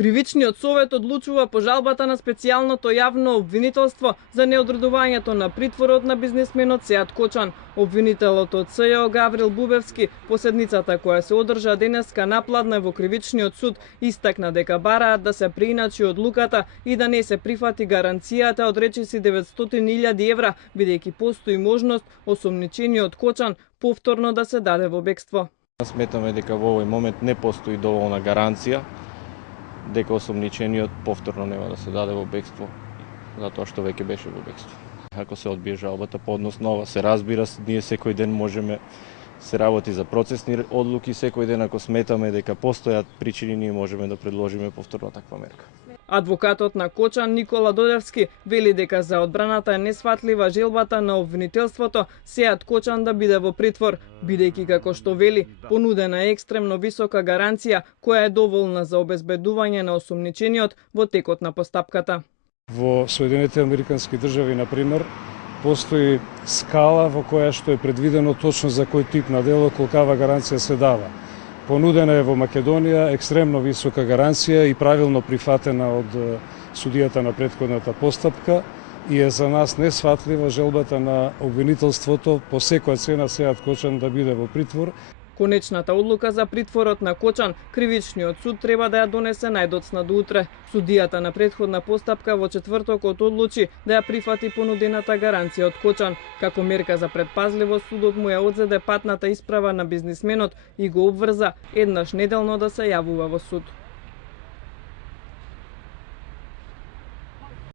Кривичниот совет одлучува по жалбата на специјалното јавно обвинителство за неодредувањето на притворот на бизнисменот Сеат Кочан. Обвинителот од СЈО Гаврил Бубевски по седницата која се одржа денеска напладне во Кривичниот суд истакна дека бараат да се преиначи одлуката и да не се прифати гаранцијата од речиси 900.000 евра, бидејќи постои можност осомничениот Кочан повторно да се даде во бегство. Сметаме дека во овој момент не постои доволна гаранција дека осомничениот повторно нема да се даде во бегство, затоа што веќе беше во бегство. Ако се одбие жалбата по однос на ова, се разбира, ние секој ден можеме се работи за процесни одлуки, секој ден ако сметаме дека постојат причини, ние можеме да предложиме повторно таква мерка. Адвокатот на Кочан Никола Додевски вели дека за одбраната е несфатлива желбата на обвинителството Сеат Кочан да биде во притвор, бидејќи како што вели, понудена е екстремно висока гаранција која е доволна за обезбедување на осомничениот во текот на постапката. Во Соединетите Американски држави, на пример, постои скала во која што е предвидено точно за кој тип на дело колкава гаранција се дава. Понудена е во Македонија екстремно висока гаранција и правилно прифатена од судијата на претходната постапка и е за нас несфатлива желбата на обвинителството по секоја цена Сеат Кочан да биде во притвор. Конечната одлука за притворот на Кочан Кривичниот суд треба да ја донесе најдоцна до утре. Судијата на претходна постапка во четвртокот одлучи да ја прифати понудената гаранција од Кочан. Како мерка за предпазливост, судот му ја одзеде патната исправа на бизнисменот и го обврза еднаш неделно да се јавува во суд.